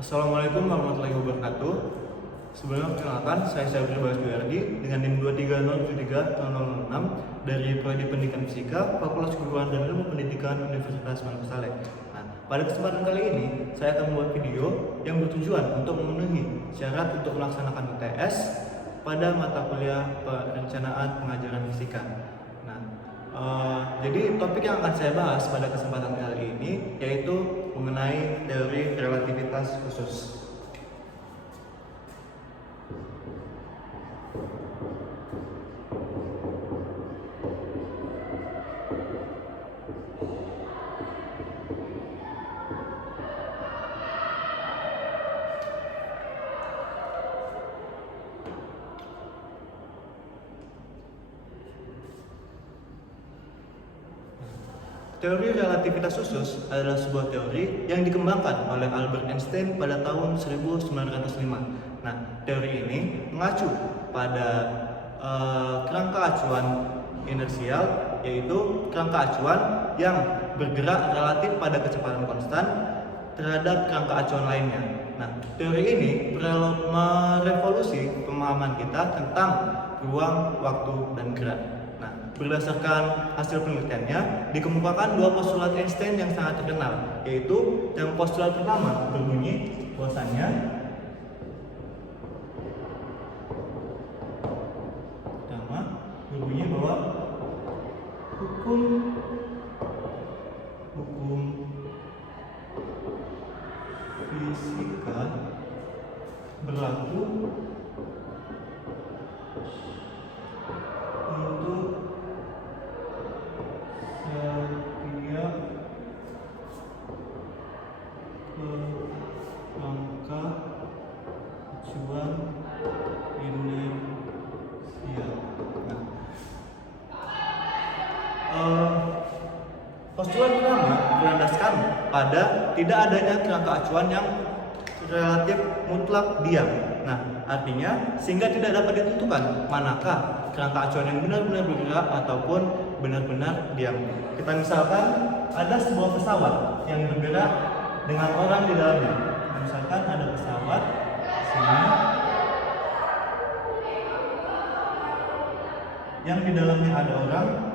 Assalamualaikum warahmatullahi wabarakatuh. Sebelumnya perkenalkan, saya Syabri Baswiardi dengan NIM 230730006 dari Prodi Pendidikan Fisika, Fakultas Keguruan dan Ilmu Pendidikan Universitas Bangka Saleh. Nah, pada kesempatan kali ini, saya akan membuat video yang bertujuan untuk memenuhi syarat untuk melaksanakan UTS pada mata kuliah perencanaan pengajaran fisika. Jadi topik yang akan saya bahas pada kesempatan kali ini yaitu mengenai teori relativitas khusus. Teori relativitas khusus adalah sebuah teori yang dikembangkan oleh Albert Einstein pada tahun 1905. Nah, teori ini mengacu pada kerangka acuan inersial, yaitu kerangka acuan yang bergerak relatif pada kecepatan konstan terhadap kerangka acuan lainnya. Nah, teori ini merevolusi pemahaman kita tentang ruang, waktu, dan gerak. Berdasarkan hasil penelitiannya, dikemukakan dua postulat Einstein yang sangat terkenal, yaitu yang postulat pertama berbunyi bahwasannya bahwa hukum fisika berlaku untuk setiap kerangka acuan inersial. Postulat pertama berlandaskan pada tidak adanya kerangka acuan yang relatif mutlak diam. Nah, artinya sehingga tidak dapat ditentukan manakah kerangka acuan yang benar-benar bergerak ataupun benar-benar diam. Kita misalkan ada sebuah pesawat yang bergerak dengan orang di dalamnya. Misalkan ada pesawat di sini yang di dalamnya ada orang.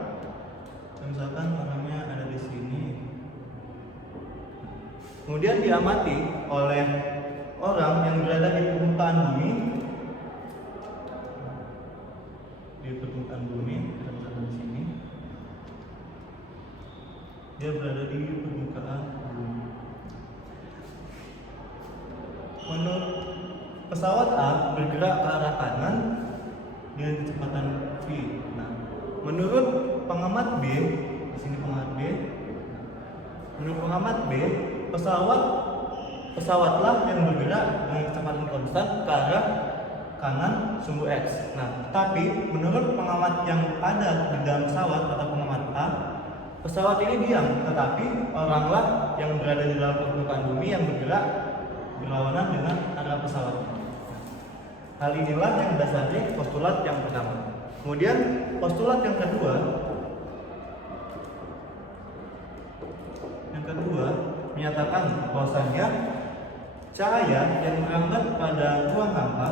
Misalkan orangnya ada di sini. Kemudian diamati oleh orang yang berada di permukaan bumi. Kita misalkan di sini. Dia berada di permukaan bumi. Menurut pesawat A bergerak ke arah kanan dengan kecepatan v. Nah, menurut pengamat B, di sini pengamat B. Menurut pengamat B, pesawatlah yang bergerak dengan kecepatan konstan ke arah kanan sumbu X. Nah, tapi menurut pengamat yang ada di dalam pesawat atau pengamat A, pesawat ini diam, tetapi oranglah yang berada di dalam permukaan bumi yang bergerak berlawanan dengan arah pesawat. Hal inilah yang mendasari postulat yang pertama. Kemudian postulat yang kedua menyatakan bahwasannya cahaya yang merambat pada ruang hampa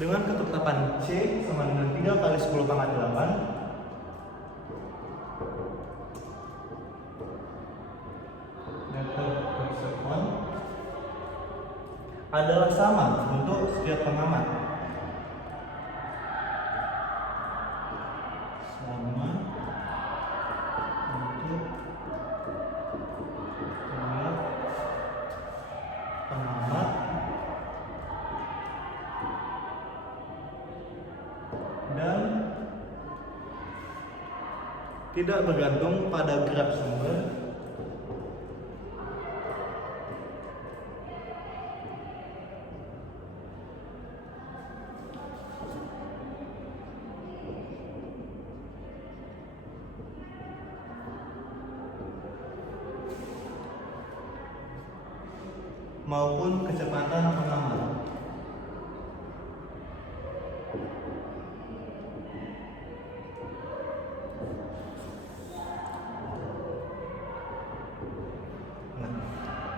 dengan ketetapan C sama dengan 3 kali 10 pangkat 8 meter per sekon adalah sama untuk setiap pengamat. Sama untuk setiap pengamat dan tidak bergantung pada gerak sumber maupun kecepatan pengamat.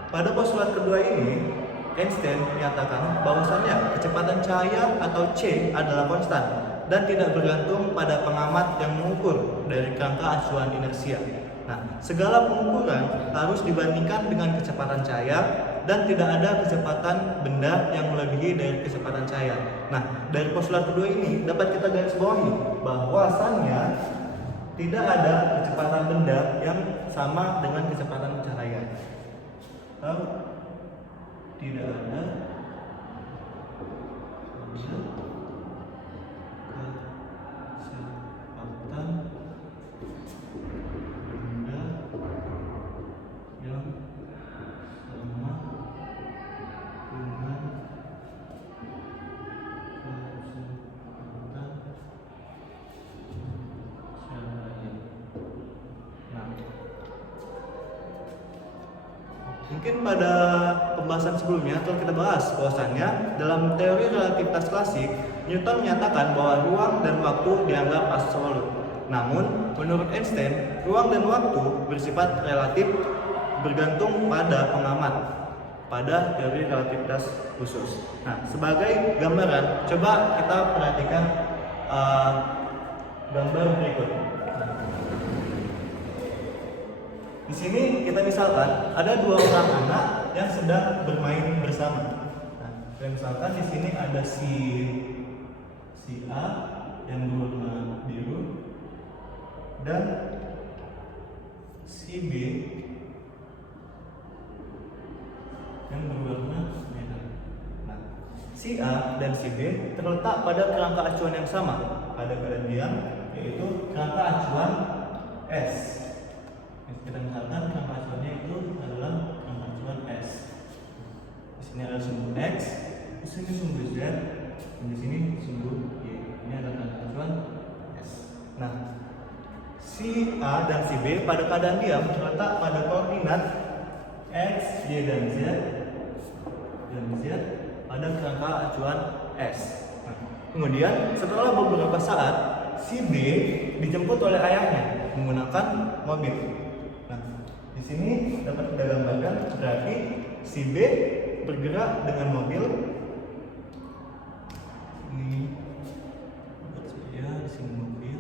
Pada postulat kedua ini, Einstein menyatakan bahwasannya kecepatan cahaya atau c adalah konstan dan tidak bergantung pada pengamat yang mengukur dari kerangka acuan inersia. Nah, segala pengukuran harus dibandingkan dengan kecepatan cahaya dan tidak ada kecepatan benda yang melebihi dari kecepatan cahaya. Nah, dari postulat kedua ini dapat kita garis bawahi bahwasannya tidak ada kecepatan benda yang sama dengan kecepatan cahaya. Tidak ada kecepatan benda yang sama dengan kecepatan cahaya. Nah, mungkin pada pembahasan sebelumnya telah kita bahas bahwasannya dalam teori relativitas klasik, Newton menyatakan bahwa ruang dan waktu dianggap absolut. Namun, menurut Einstein, ruang dan waktu bersifat relatif bergantung pada pengamat pada teori relativitas khusus. Nah, sebagai gambaran, coba kita perhatikan gambar berikut. Di sini kita misalkan ada dua orang anak yang sedang bermain bersama. Nah, misalkan di sini ada si A yang berwarna biru dan si B yang berwarna merah. Nah, si A dan si B terletak pada kerangka acuan yang sama pada keadaan diam, yaitu kerangka acuan S. Kita misalkan kerangka acuannya itu adalah kerangka acuan S. Di sini ada sumbu X, di sini sumbu Z, dan di sini sumbu Y. Ini adalah kerangka acuan S. Nah, si A dan si B pada keadaan diam terletak pada koordinat X, Y, dan Z pada kerangka acuan S. Nah, kemudian setelah beberapa saat, si B dijemput oleh ayahnya menggunakan mobil. Di sini dapat kita gambarkan berarti si B bergerak dengan mobil. Ini buat saya di sini mobil.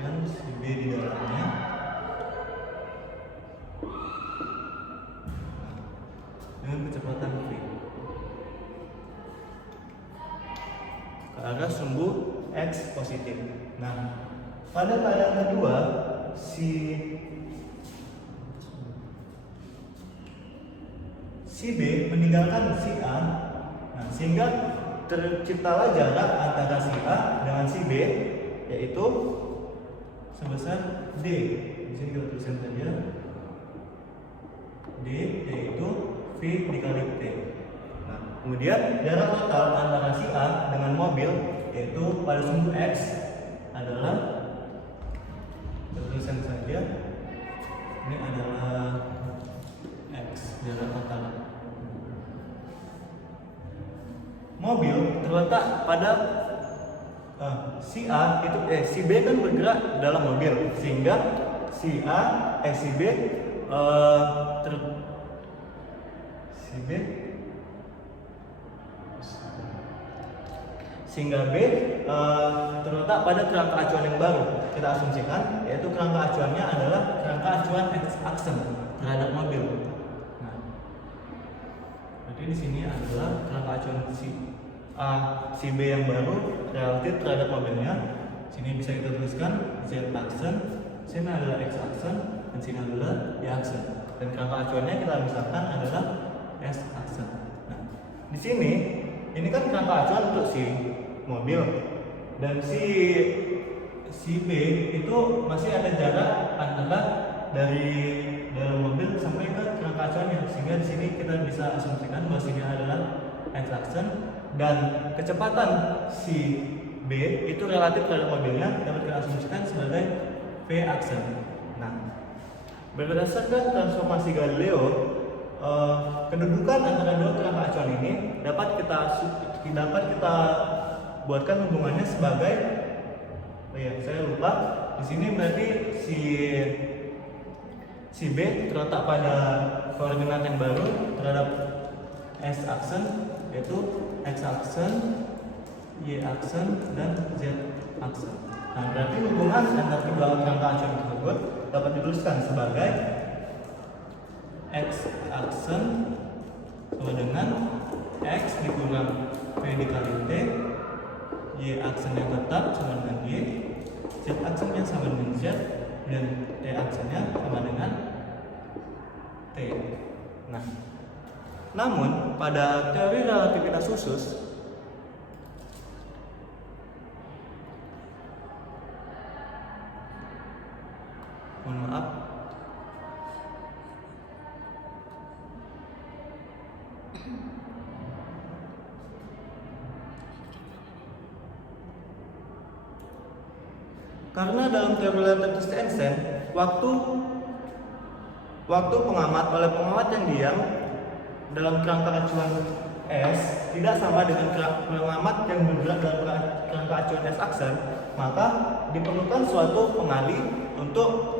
Dan si B di dalamnya. Dengan kecepatan V. Ke arah sumbu X positif. Nah, pada keadaan kedua si B meninggalkan si A. Nah, sehingga terciptalah jarak antara si A dengan si B, yaitu sebesar D. Di sini kita tuliskan saja D, yaitu V dikali T. Kemudian jarak total antara si A dengan mobil, yaitu pada sumbu X, adalah, tulisan saja, ini adalah X, jarak total. Mobil terletak pada si A itu si B kan bergerak dalam mobil, sehingga si B sehingga B terletak pada kerangka acuan yang baru. Kita asumsikan yaitu kerangka acuannya adalah kerangka acuan X-aksen terhadap mobil. Nah, berarti di sini adalah kerangka acuan si B yang baru relatif terhadap mobilnya. Sini bisa kita tuliskan Z-aksen, sini adalah X-aksen, dan sini adalah Y-aksen. Dan kerangka acuannya kita misalkan adalah S-aksen. Nah, di sini ini kan kerangka acuan untuk si mobil, dan si B itu masih ada jarak antara dari dalam mobil sampai ke kerangka acuannya, sehingga di sini kita bisa asumsikan bahwa sini adalah X-aksen dan kecepatan si B itu relatif terhadap mobilnya dapat kita asumsikan sebagai V aksen. Nah, berdasarkan transformasi Galileo, kedudukan antara dua kerangka acuan ini dapat kita buatkan hubungannya sebagai, saya lupa. Di sini berarti si B terletak pada koordinat yang baru terhadap S aksen, yaitu X aksen, Y aksen, dan Z aksen. Nah, berarti hubungan antara kedua kerangka acuan tersebut dapat dituliskan sebagai X aksen sama dengan X dikurang V dikali T, Y aksen yang tetap sama dengan Y, Z aksennya sama dengan Z, dan T aksennya sama dengan T. Nah, namun pada teori relativitas khusus, karena dalam teori relativitas Einstein, waktu pengamat oleh pengamat yang diam dalam kerangka acuan S tidak sama dengan pengamat yang bergerak dalam kerangka acuan S aksen, maka diperlukan suatu pengali untuk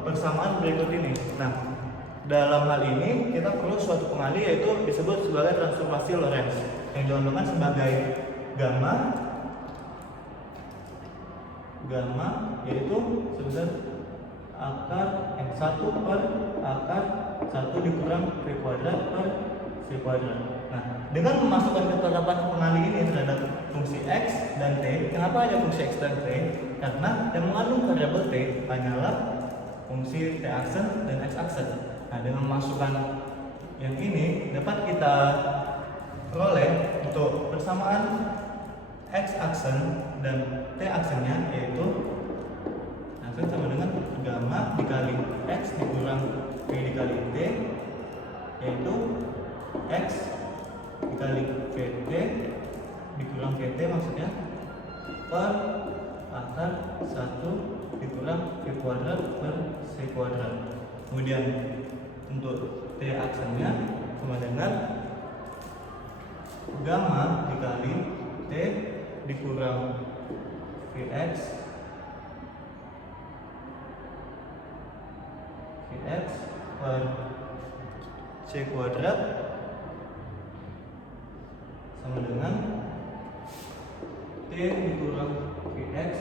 persamaan berikut ini. Nah, dalam hal ini kita perlu suatu pengali, yaitu disebut sebagai transformasi Lorentz yang dilakukan sebagai gamma, yaitu sebesar akar X1 per akar 1 dikurang V kuadrat per C kuadrat. Nah, dengan memasukkan ketetapan pengali ini terhadap fungsi X dan T, kenapa hanya fungsi X dan T? Karena yang mengandung variabel T hanyalah fungsi T aksen dan X aksen. Nah, dengan memasukkan yang ini dapat kita peroleh untuk persamaan X aksen dan T aksennya, yaitu aksen sama dengan gamma dikali X dikurang V dikali T, yaitu X dikali VT dikurang VT maksudnya per akar 1 dikurang V kuadrat per C kuadrat. Kemudian untuk T aksennya sama dengan gamma dikali T dikurang Vx per C kuadrat sama dengan T dikurang Vx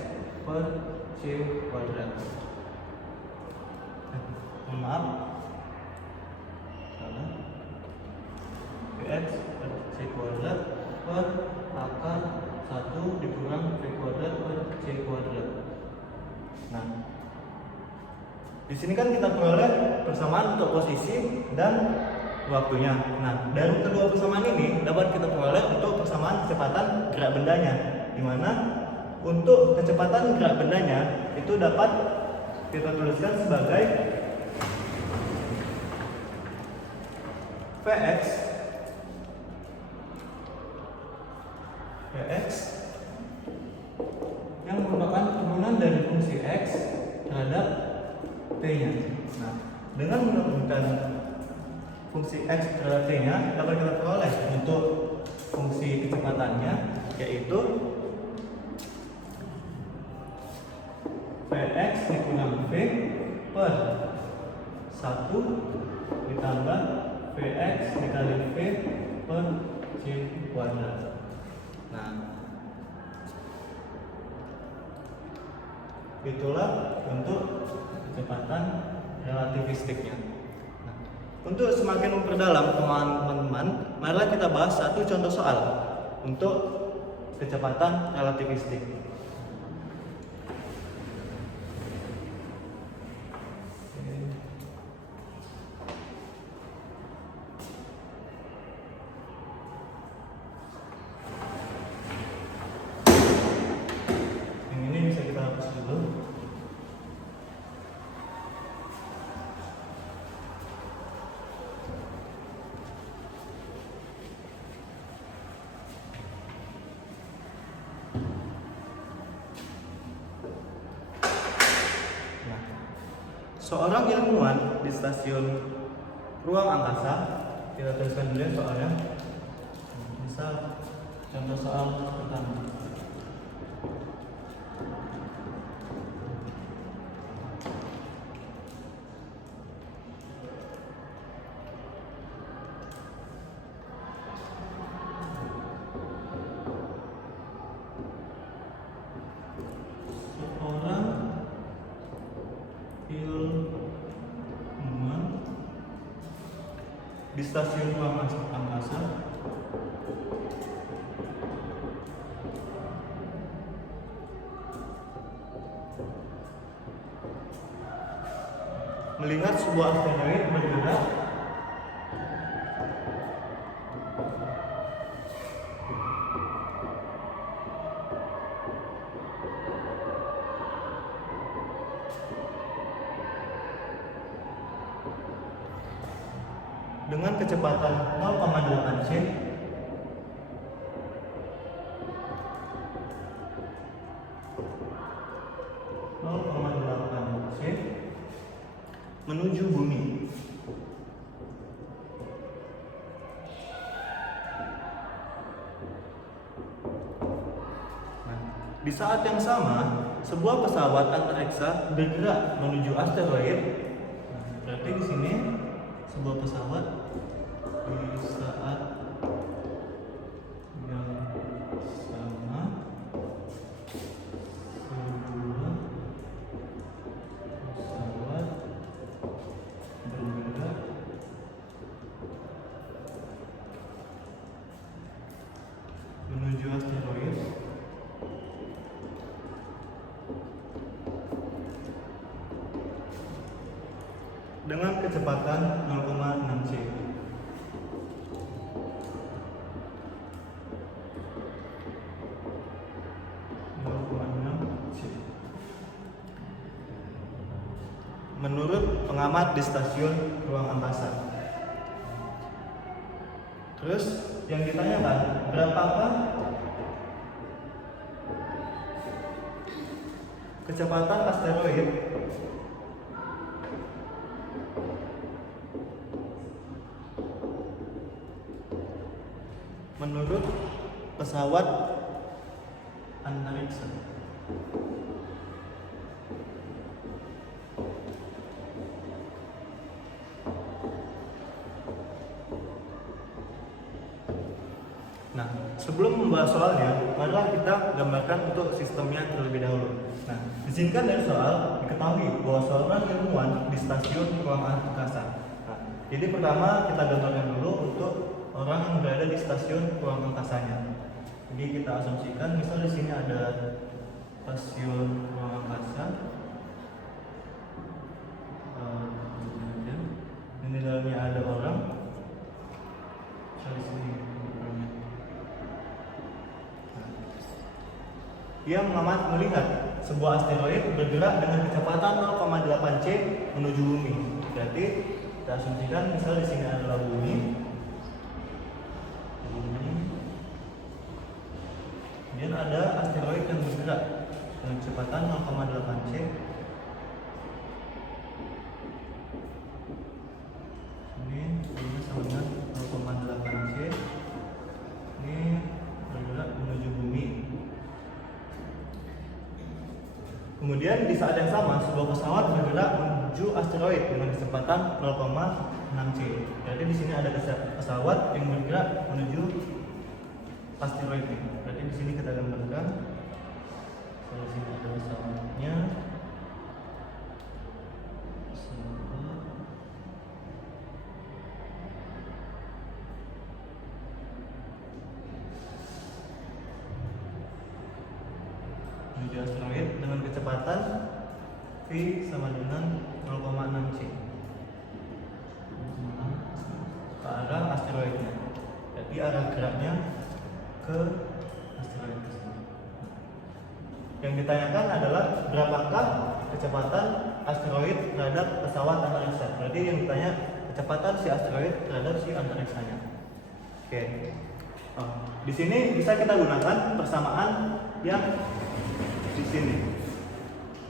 per C kuadrat. Maaf, salah. Vx per C kuadrat per akar 1 dikurang V kuadrat per C kuadrat. Nah, di sini kan kita peroleh persamaan untuk posisi dan waktunya. Nah, dari kedua persamaan ini dapat kita peroleh untuk persamaan kecepatan gerak bendanya, di mana untuk kecepatan gerak bendanya itu dapat kita tuliskan sebagai Vx yang merupakan turunan dari fungsi X terhadap T-nya. Nah, dengan menurunkan fungsi X terhadap T-nya dapat kita peroleh untuk fungsi kecepatannya, yaitu Vx dikurang V per 1 ditambah Vx dikali V per C kuadrat. Nah, itulah untuk kecepatan relativistiknya. Nah, untuk semakin memperdalam pemahaman teman-teman, marilah kita bahas satu contoh soal untuk kecepatan relativistik. seorang ilmuwan di stasiun ruang angkasa, kita tuliskan dulu ya soalnya. Misal contoh soal pertama. Seorang ilmuwan di stasiun ruang angkasa melihat sebuah asteroid bergerak dengan kecepatan 0,8 c menuju bumi. Nah, di saat yang sama, sebuah pesawat antariksa bergerak menuju asteroid. Nah, berarti di sini sebuah pesawat di saat yang sama sebuah pesawat bergerak menuju asteroid dengan kecepatan 0,6 c. Menurut pengamat di stasiun ruang angkasa. Terus yang ditanyakan, berapakah kecepatan asteroid menurut pesawat antariksa? Nah, sebelum membahas soalnya, marilah kita gambarkan untuk sistemnya terlebih dahulu. Nah, di sini kan dari soal diketahui bahwa seorang ilmuwan di stasiun ruang angkasa. Nah, jadi pertama kita gambarkan dulu untuk orang yang berada di stasiun ruang angkasanya. Jadi kita asumsikan, misal di sini ada stasiun ruang angkasa. Ini di dalamnya ada orang. Di sini. Dia mengamati melihat sebuah asteroid bergerak dengan kecepatan 0,8 c menuju bumi. Berarti kita asumsikan misal di sini adalah bumi. Kemudian ada asteroid yang bergerak dengan kecepatan 0,8 c. Ini sama dengan 0,8 c. Ini bergerak menuju bumi. Kemudian di saat yang sama, sebuah pesawat bergerak menuju asteroid dengan kecepatan 0,6 c. Jadi di sini ada pesawat yang bergerak menuju asteroid ini. Berarti di sini kita gambarkan. Di sini ada pesawatnya. Menuju asteroid dengan kecepatan v sama dengan 0,6 c ke arah asteroidnya. Jadi arah geraknya ke asteroid tersebut. Yang ditanyakan adalah berapakah kecepatan asteroid terhadap pesawat antariksa. Berarti yang ditanya kecepatan si asteroid terhadap si antariksanya. Oke. Di sini bisa kita gunakan persamaan yang di sini.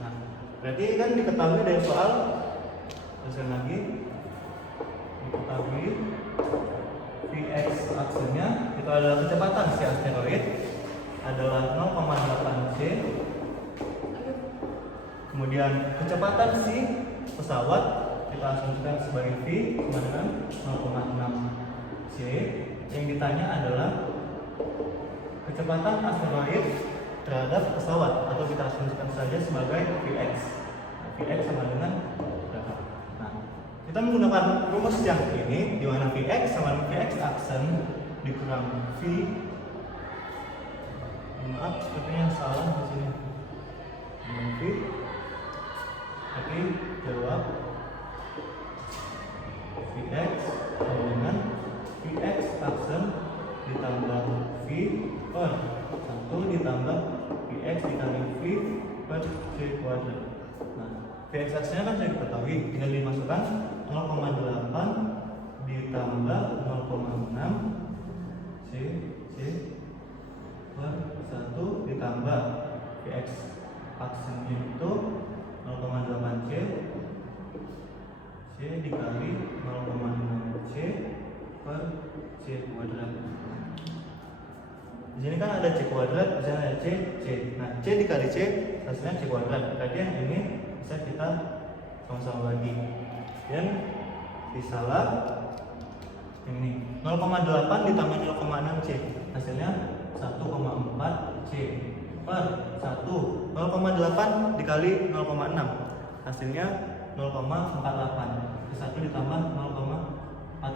Nah, berarti kan diketahui dari soal Teruskan lagi, diketahui Vx aksennya itu adalah kecepatan si asteroid adalah 0,8 c. Kemudian kecepatan si pesawat kita asumsikan sebagai v sama dengan 0,6 c. Yang ditanya adalah kecepatan asteroid terhadap pesawat, atau kita asumsikan saja sebagai Vx. Vx sama dengan berapa? Nah, kita menggunakan rumus yang ini, di mana Vx sama dengan Vx aksen dikurang v. Maaf, sepertinya salah di sini. V. Tapi jawab Vx sama dengan Vx aksen ditambah v per 1 ditambah Vx dikali v per c kuadrat. Nah, Vx aksennya kan sudah diketahui, tinggal dimasukkan 0,8 ditambah 0,6 c per 1 ditambah Vx aksennya itu 0,8 c dikali 0,6 c per c kuadrat. Di sini kan ada c kuadrat, di sana ada c. Nah, c dikali c hasilnya c kuadrat. Berarti yang ini bisa kita sama-sama bagi. Dan disalah yang ini 0,8 ditambah 0,6 c hasilnya 1,4 c per 1. 0,8 dikali 0,6 hasilnya 0,48. 1 ditambah 0,48.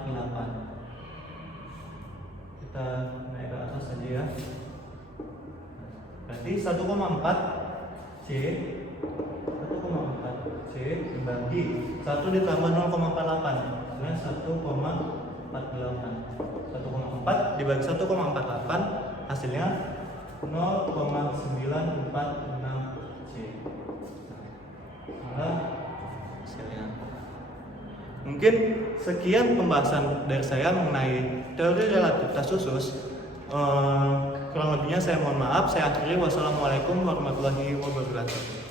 Kita naik ke atas saja ya. Berarti 1,4 c dibagi 1 ditambah 0,48 hasilnya 1,48. 1,4 dibagi 1,48 hasilnya 0,946 c. Nah, hasilnya. Mungkin sekian pembahasan dari saya mengenai teori relativitas khusus. Kurang lebihnya saya mohon maaf. Saya akhiri. Wassalamualaikum warahmatullahi wabarakatuh.